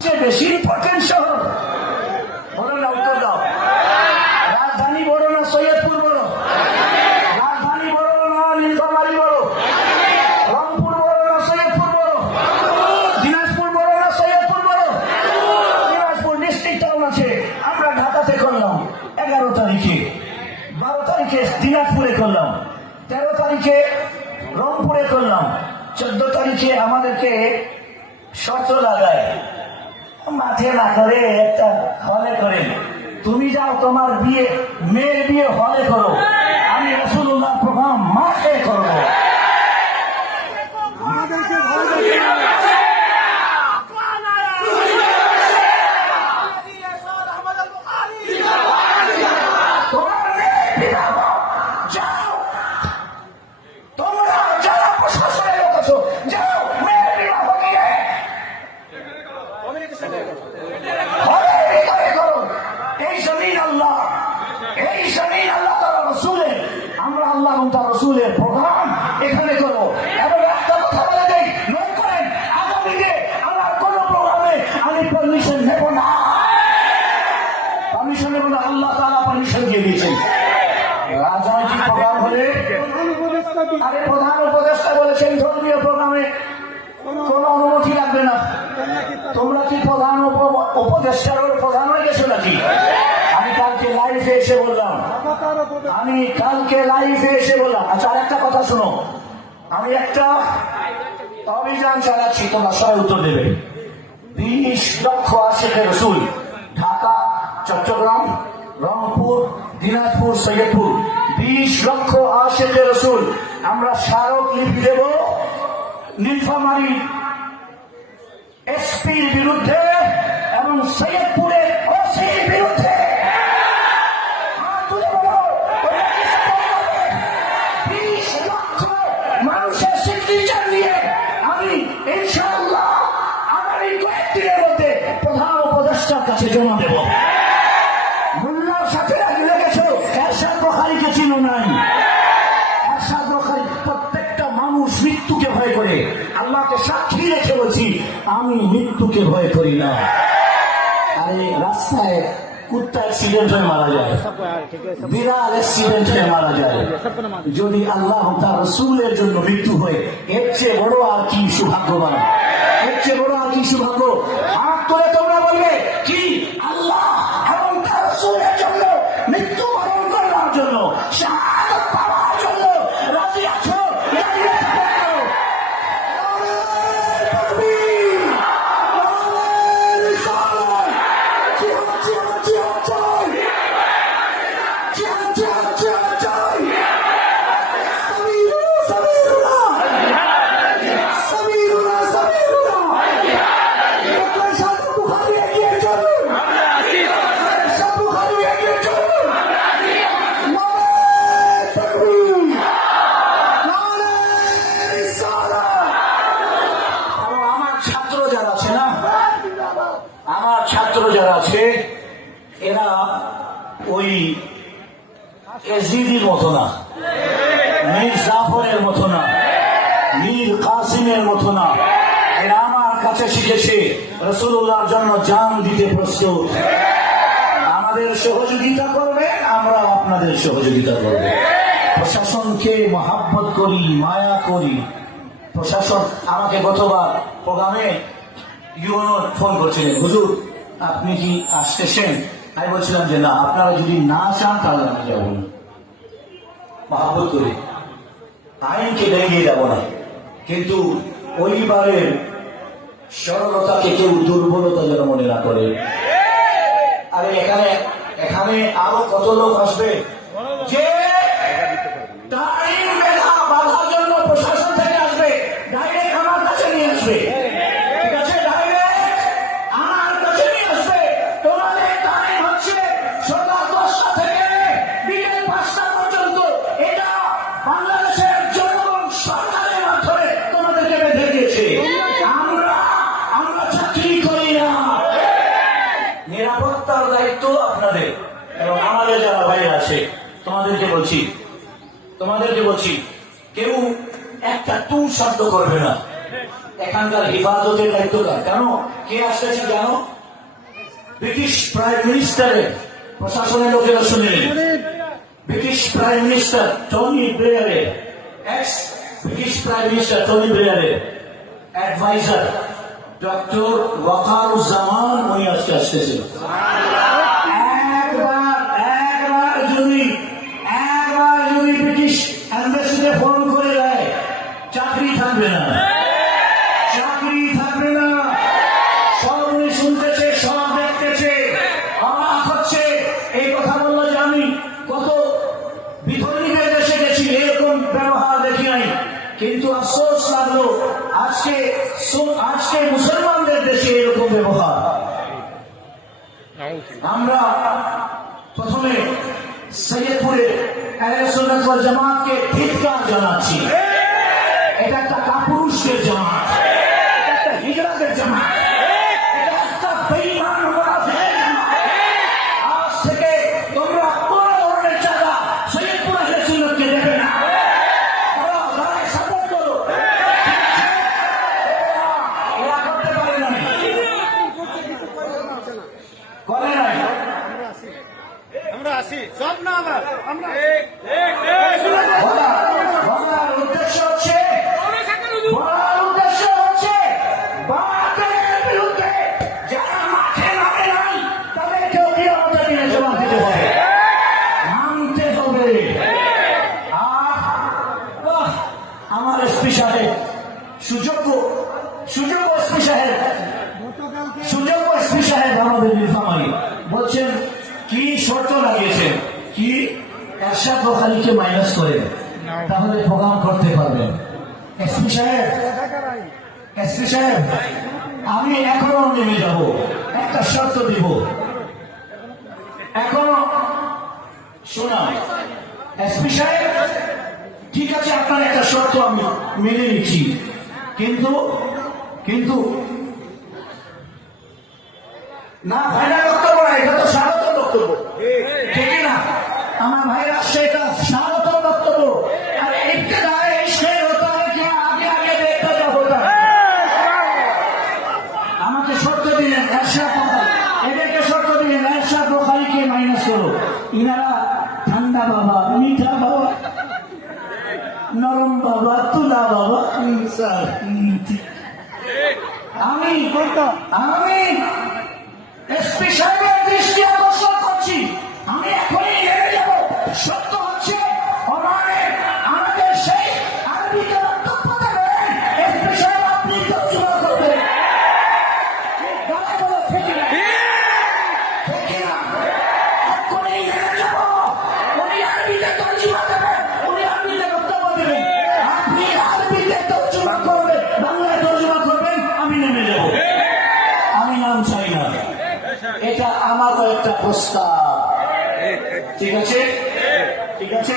বেশি ইম্পর্টেন্ট শহর। না উত্তর রাজধানী বড় সৈয়দপুর বড় রাজধানী বড় না নীলফামারী বড় রংপুর বড় সৈয়দপুর বড় দিনাজপুর বড় সৈয়দপুর বড় দিনাজপুর ডিস্ট্রিক্ট টাউন আছে। আমরা ঢাকাতে করলাম এগারো তারিখে। বারো তারিখে দিনাজপুরে করলাম। তেরো তারিখে রংপুরে করলাম। চোদ্দ তারিখে আমাদেরকে শর্ত লাগায়। মাঠে না করে একটা হলে করে তুমি যাও তোমার বিয়ে, মেয়ের বিয়ে হলে করো। আমি রসুল্লাহ প্রোগ্রাম মাঠে করব আমাদেরকে ভয় দেখিয়ে তোমার মেয়ে বিবাহ যাও তোমরা যারা প্রশাসনের লোক আছো যাও মেয়ের বিবাহ দিয়ে হলে হৃদয়ে করো এই জমিন আল্লাহ এই জমিন আল্লাহ তার রসুলের আমরা আল্লাহ এবং তার রসুলের প্রোগ্রাম এখানে করব এবং একটা কথা বলে দেই নোট করেন আগামীতে আমার কোন প্রোগ্রামে আমি পারমিশন নেব না পারমিশন নেব না পারমিশন দিয়ে দিয়েছেন। রাজনৈতিক প্রোগ্রাম হলে আরে প্রধান উপদেষ্টা বলেছেন, ধর্মীয় প্রোগ্রামে কোনো অনুমতি লাগবে না। তোমরা কি প্রধান উপ- উপদেষ্টার প্রধান হয়ে গেছো নাকি? আমি কালকে লাইভে এসে বললাম। আমি কালকে লাইফে এসে বললাম। আচ্ছা আরেকটা কথা শোনো। আমি একটা অভিযান চালাচ্ছি, তোমরা সবাই উত্তর দেবে। বিশ লক্ষ আশেখের রসুল, ঢাকা, চট্টগ্রাম রংপুর দিনাজপুর সৈয়দপুর। বিশ লক্ষ আশেখের রসুল। আমরা স্মারক লিপি দেব। নীলফামারী এসপির বিরুদ্ধে এবং সৈয়দপুরের ওসির বিরুদ্ধে। হাত তুলে বলো, তোমরা কি support করবে? 20 লক্ষ মানুষের সিগনেচার নিয়ে আমি ইনশাআল্লাহ আগামী কয়েকদিনের মধ্যে প্রধান উপদেষ্টার কাছে জমা দেব। আমি মৃত্যুকে ভয় করি না। আরে, রাস্তায় কুত্তা অ্যাক্সিডেন্ট হয়ে মারা যায়। বিড়াল অ্যাক্সিডেন্ট হয়ে মারা যায়। যদি আল্লাহ তার রসুলের জন্য মৃত্যু হয়, এর চেয়ে বড় আর কি সৌভাগ্যবান? এর চেয়ে বড় আর কি সৌভাগ্য? হাত করে তোমরা। ছাত্র যারা আছে, এরা ওই এজিদির মতো না। মীর জাফরের মতো না। মীর কাসিমের মতো না। এরা আমার কাছে শিখেছে রসুল্লাহর জন্য জান দিতে প্রস্তুত। আমাদের সহযোগিতা করবে আমরা আপনাদের সহযোগিতা করবে। প্রশাসনকে মহাব্বত করি, মায়া করি। প্রশাসন আমাকে গতবার প্রোগ্রামে ইউনো ফোন করছিলেন, হুজুর আপনি কি আসতেছেন আমি বলছিলাম যে না, আপনারা যদি না চান, তাহলে আমি যাব না। মহাব্বত করি। আইনকে ভেঙে যাব না। কিন্তু ওইবারের সরলতাকে কেউ দুর্বলতা যেন মনে না করে। আরে এখানে এখানে আরও কত লোক আসবে? যে টাইম নিরাপত্তার দায়িত্ব আপনাদের এবং আমাদের যারা ভাই আছে, তোমাদেরকে বলছি তোমাদেরকে বলছি, কেউ একটা টু শব্দ করবে না। এখানকার হেফাজতের দায়িত্ব কেন? কে আসতেছে জানো ব্রিটিশ প্রাইম মিনিস্টারের, প্রশাসনের লোকেরা শুনলেন British prime minister Tony ব্লেয়ারের ex British prime minister Tony ব্লেয়ারের adviser doctor Waqaruzzaman উনি আজকে আসতেছিল একবার একবার যদি একবার যদি ব্রিটিশ অ্যাম্বাসিতে ফোন করে দেয় চাকরি থাকবে না। আমরা প্রথমে সৈয়দপুরে জামাতকে ধিক্কার জানাচ্ছি। এটা একটা কাপুরুষের জামাত এটা একটা হিজড়াদের জামাত এটা একটা বেঈমান মুনাফিকের জামাত আজ থেকে তোমরা কোন ধরনের চাঁদা সৈয়দপুর আহলেসুন্নাতকে দেবে না ওরা লড়াই সাপোর্ট করো এরা করতে পারে না করে নাই আমরা আসি সব না আবার আমরা বলার বলার উদ্দেশ্য হচ্ছে বলার উদ্দেশ্য হচ্ছে বাতিলের বিরুদ্ধে যারা মাঠে নামে নাই তাদেরকেও কি আমাদের দিনে জবাব দিতে হবে নামতে হবে আহ, বাহ, আমার এসপি সাহেব সুযোগ্য সাহেব। সুযোগ্য সাহেব আমাদের বলছেন, কি শর্ত কি? মাইনাস করে তাহলে প্রোগ্রাম করতে পারবেন। এসপি সাহেব এসপি সাহেব, আমি এখনও নেমে যাব। একটা শর্ত দিব। এখনও শোনা এসপি সাহেব, ঠিক আছে, আপনার একটা শর্ত আমি মেনে নিচ্ছি। কিন্তু কিন্তু না ফাইনাল বক্তব্য না এটা তো স্বাগত বক্তব্য। ঠিক। না? আমার ভাইরা সেটা নরম তো না বাবা উম, স্যার আমি আমি স্পেশালি দৃষ্টি আকর্ষণ করছি। আমি এখনই একটা প্রস্তাব। ঠিক আছে? ঠিক আছে?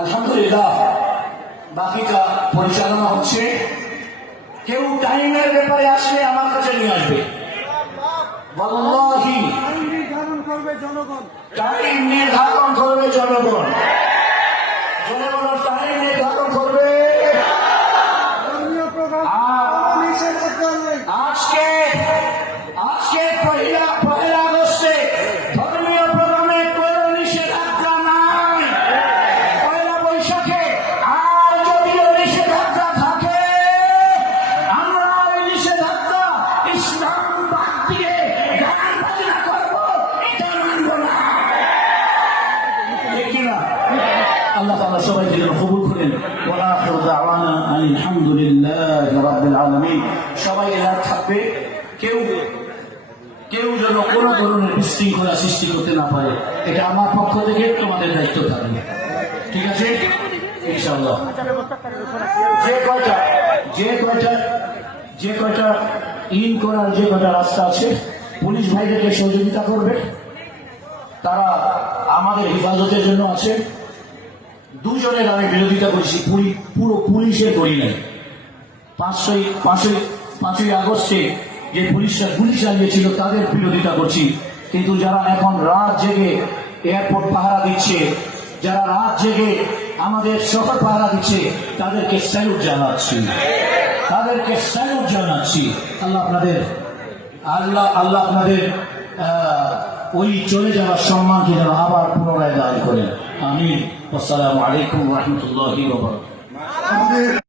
আলহামদুলিল্লাহ বাকিটা পরিচালনা হচ্ছে। কেউ টাইমের ব্যাপারে আসলে আমার কাছে নিয়ে আসবে। বল্লাহি আইন নির্ধারণ করবে জনগণ। টাইম নির্ধারণ করবে জনগণ। সবাই এলার থাকবে। কেউ কেউ যেন কোনো ধরনের বিশৃঙ্খলা সৃষ্টি করতে না পারে। এটা আমার পক্ষ থেকে তোমাদের দায়িত্ব থাকবে। ঠিক আছে? যে কয়টা যে কয়টা যে কয়টা ইন করার যে কয়টা রাস্তা আছে, পুলিশ ভাইদেরকে সহযোগিতা করবে। তারা আমাদের হেফাজতের জন্য আছে। দুজনের আমি বিরোধিতা করছি, পুরো পুলিশের করি নাই। পাঁচশোই পাঁচই পাঁচই আগস্টে যে পুলিশরা গুলি চালিয়েছিল তাদের বিরোধিতা করছি। কিন্তু যারা এখন রাত জেগে এয়ারপোর্ট পাহারা দিচ্ছে, যারা রাত জেগে আমাদের শহর পাহারা দিচ্ছে, তাদেরকে স্যালুট জানাচ্ছি। তাদেরকে স্যালুট জানাচ্ছি। আল্লাহ আপনাদের, আল্লাহ আল্লাহ আপনাদের ওই চলে যাওয়ার সম্মানকে যেন আবার পুনরায় দান করেন। আমি আসসালামু আলাইকুম রহমতুল্লাহ আমাদের